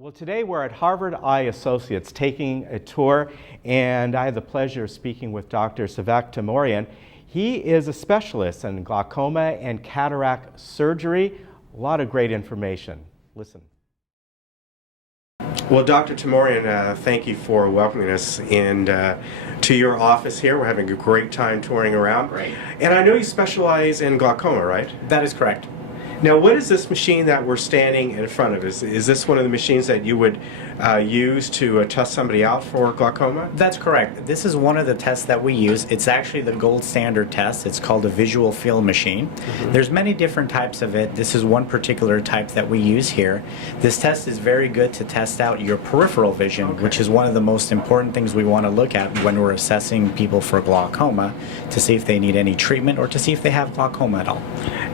Well, today we're at Harvard Eye Associates taking a tour, and I have the pleasure of speaking with Dr. Teymoorian. He is a specialist in glaucoma and cataract surgery. A lot of great information. Listen. Well, Dr. Teymoorian, thank you for welcoming us to your office here. We're having a great time touring around. Great. And I know you specialize in glaucoma, right? That is correct. Now, what is this machine that we're standing in front of? Is this one of the machines that you would use to test somebody out for glaucoma? That's correct. This is one of the tests that we use. It's actually the gold standard test. It's called a visual field machine. There's many different types of it. This is one particular type that we use here. This test is very good to test out your peripheral vision, which is one of the most important things we want to look at when we're assessing people for glaucoma, to see if they need any treatment or to see if they have glaucoma at all.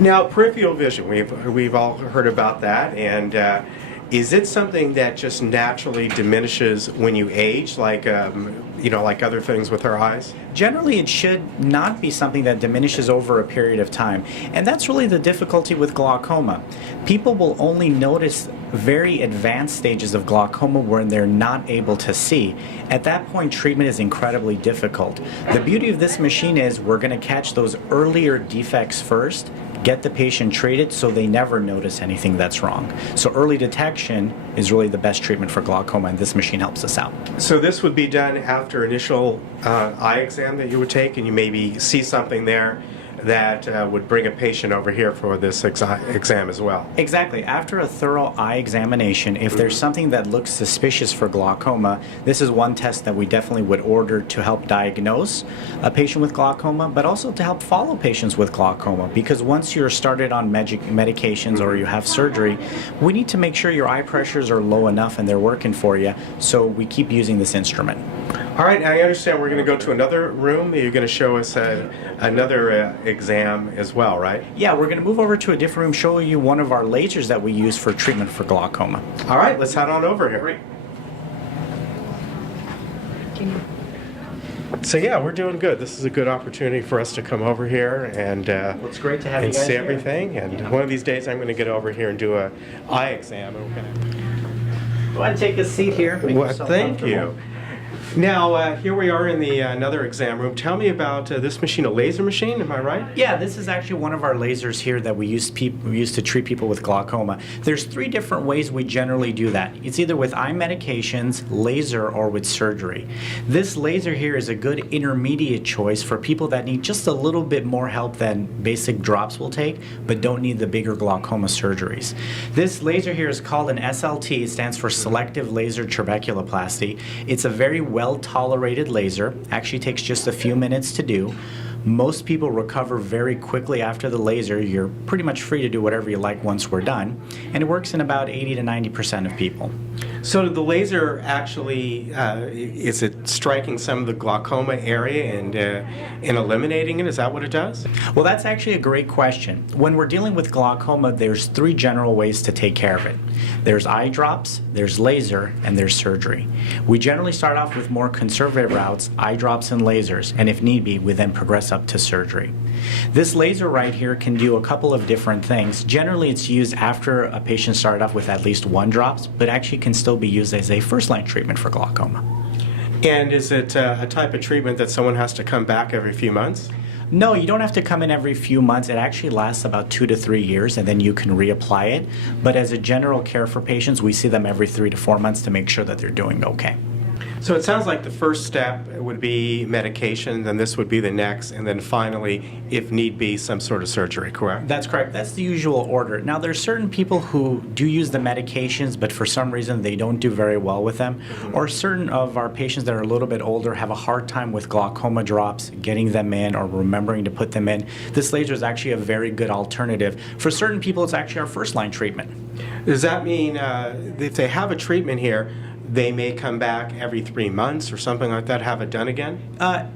Now, peripheral vision, we've all heard about that, and is it something that just naturally diminishes when you age, like like other things with our eyes? Generally, it should not be something that diminishes over a period of time, and that's really the difficulty with glaucoma. People will only notice very advanced stages of glaucoma when they're not able to see. At that point, treatment is incredibly difficult. The beauty of this machine is we're going to catch those earlier defects first, get the patient treated so they never notice anything that's wrong. So early detection is really the best treatment for glaucoma, and this machine helps us out. So this would be done after initial eye exam that you would take, and you maybe see something there that would bring a patient over here for this exam as well. Exactly. After a thorough eye examination, if there's something that looks suspicious for glaucoma, this is one test that we definitely would order to help diagnose a patient with glaucoma, but also to help follow patients with glaucoma, because once you're started on medications or you have surgery, we need to make sure your eye pressures are low enough and they're working for you, so we keep using this instrument. All right, I understand we're going to go to another room. You're going to show us another exam as well, right? Yeah, we're going to move over to a different room, show you one of our lasers that we use for treatment for glaucoma. All right, let's head on over here. Great. So yeah, we're doing good. This is a good opportunity for us to come over here and Well, it's great to have you guys see here. everything. And one of these days, I'm going to get over here and do a eye exam. Go ahead and take a seat here. Make Well, yourself thank comfortable. you. Now, here we are in the another exam room. Tell me about this machine, a laser machine, am I right? Yeah, this is actually one of our lasers here that we use to treat people with glaucoma. There's 3 different ways we generally do that. It's either with eye medications, laser, or with surgery. This laser here is a good intermediate choice for people that need just a little bit more help than basic drops will take, but don't need the bigger glaucoma surgeries. This laser here is called an SLT. It stands for Selective Laser Trabeculoplasty. It's a very well-tolerated laser. Actually takes just a few minutes to do. Most people recover very quickly after the laser. You're pretty much free to do whatever you like once we're done, and it works in about 80 to 90% of people. So the laser actually, is it striking some of the glaucoma area and eliminating it? Is that what it does? Well, that's actually a great question. When we're dealing with glaucoma, there's 3 general ways to take care of it. There's eye drops, there's laser, and there's surgery. We generally start off with more conservative routes, eye drops and lasers, and if need be, we then progress up to surgery. This laser right here can do a couple of different things. Generally, it's used after a patient started off with at least 1 drops, but actually can still be used as a first-line treatment for glaucoma. And is it a type of treatment that someone has to come back every few months? No, you don't have to come in every few months. It actually lasts about 2 to 3 years, and then you can reapply it. But as a general care for patients, we see them every 3 to 4 months to make sure that they're doing okay. So it sounds like the first step would be medication, then this would be the next, and then finally, if need be, some sort of surgery, correct? That's correct. That's the usual order. Now, there's certain people who do use the medications, but for some reason they don't do very well with them. Or certain of our patients that are a little bit older have a hard time with glaucoma drops, getting them in or remembering to put them in. This laser is actually a very good alternative. For certain people, it's actually our first-line treatment. Does that mean if they have a treatment here, they may come back every 3 months or something like that, have it done again?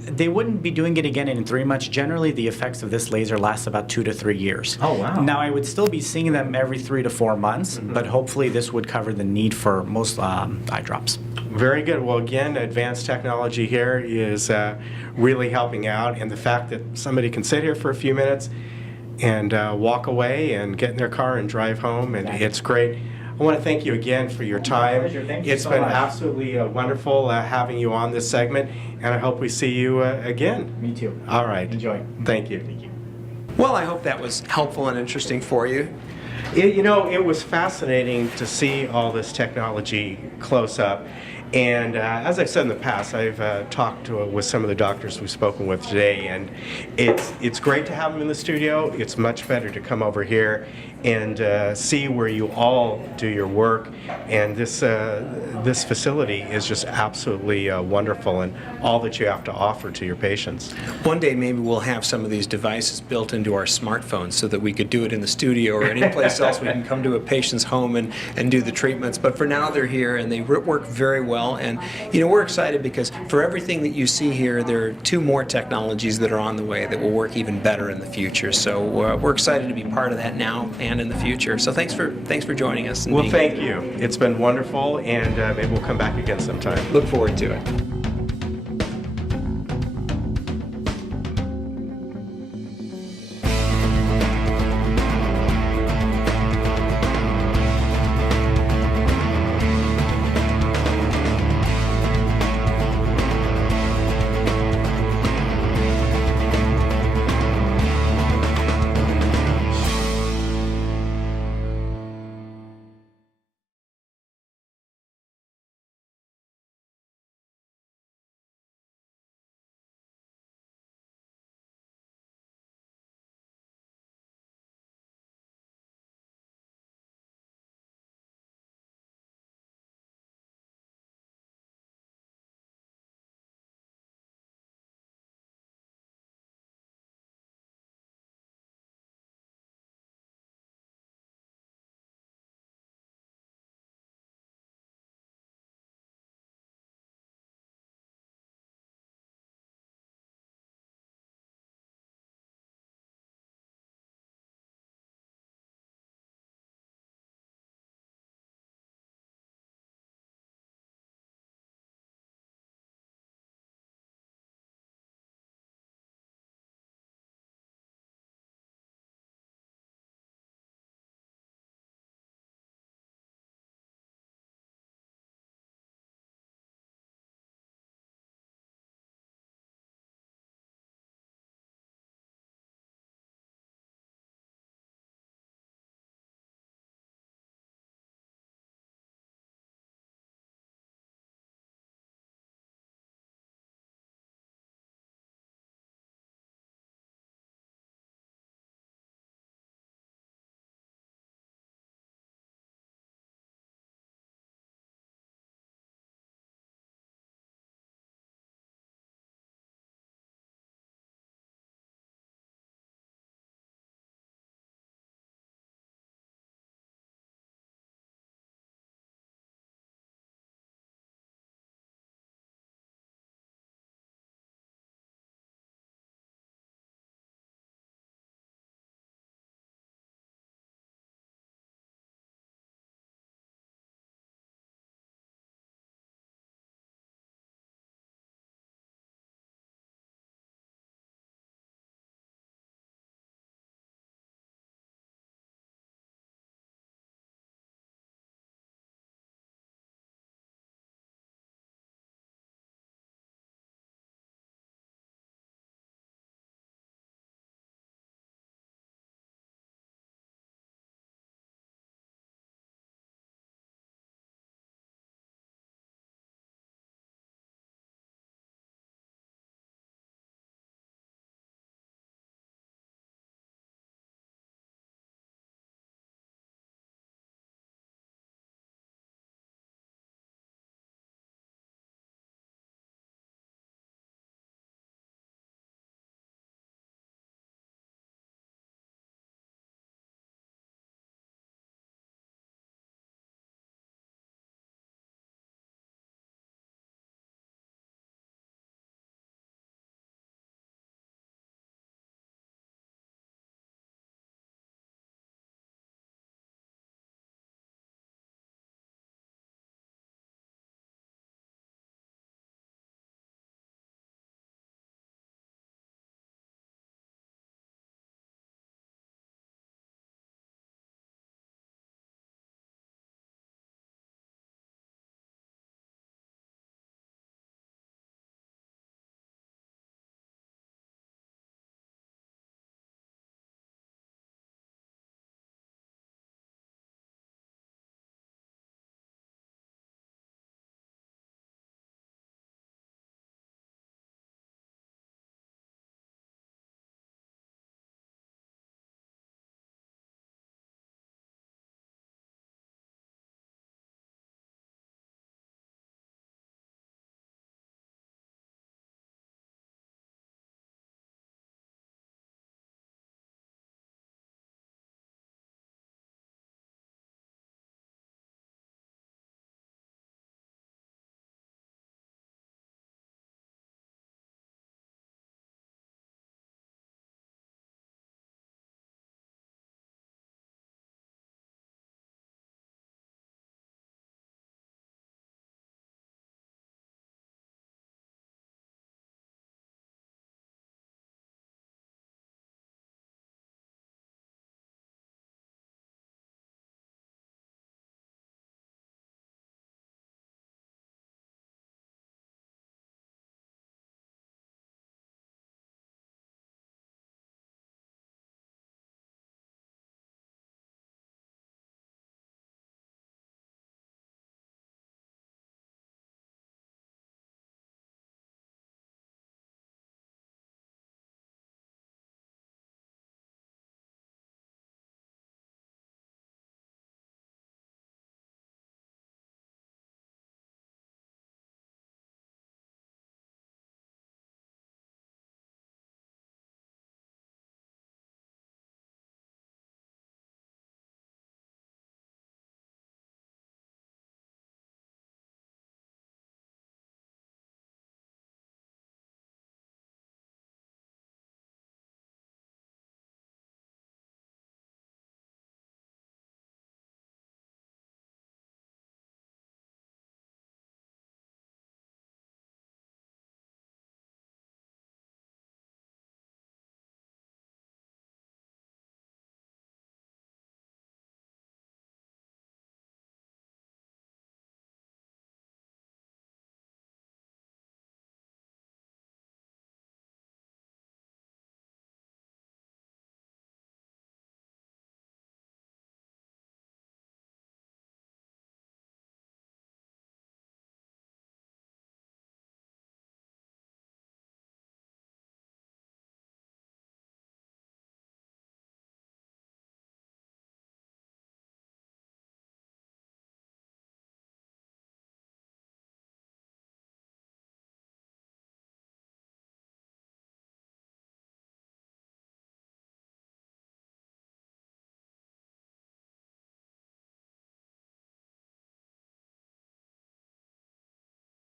They wouldn't be doing it again in 3 months. Generally, the effects of this laser last about 2 to 3 years. Oh, wow. Now, I would still be seeing them every 3 to 4 months, but hopefully this would cover the need for most eye drops. Very good. Well, again, advanced technology here is really helping out, and the fact that somebody can sit here for a few minutes and walk away and get in their car and drive home, and it's great. I want to thank you again for your time. pleasure. Thank you It's so been much. absolutely wonderful having you on this segment, and I hope we see you again. Me too. All right. Enjoy. Thank you. Thank you. Well, I hope that was helpful and interesting for you. It was fascinating to see all this technology close up. And as I've said in the past, I've talked with some of the doctors we've spoken with today, and it's great to have them in the studio. It's much better to come over here and see where you all do your work. And this facility is just absolutely wonderful, and all that you have to offer to your patients. One day maybe we'll have some of these devices built into our smartphones so that we could do it in the studio or any place else. We can come to a patient's home and do the treatments. But for now they're here and they work very well. And we're excited because for everything that you see here, there are 2 more technologies that are on the way that will work even better in the future. So we're excited to be part of that now and in the future. So thanks for joining us. Well, thank you. It's been wonderful, and maybe we'll come back again sometime. Look forward to it.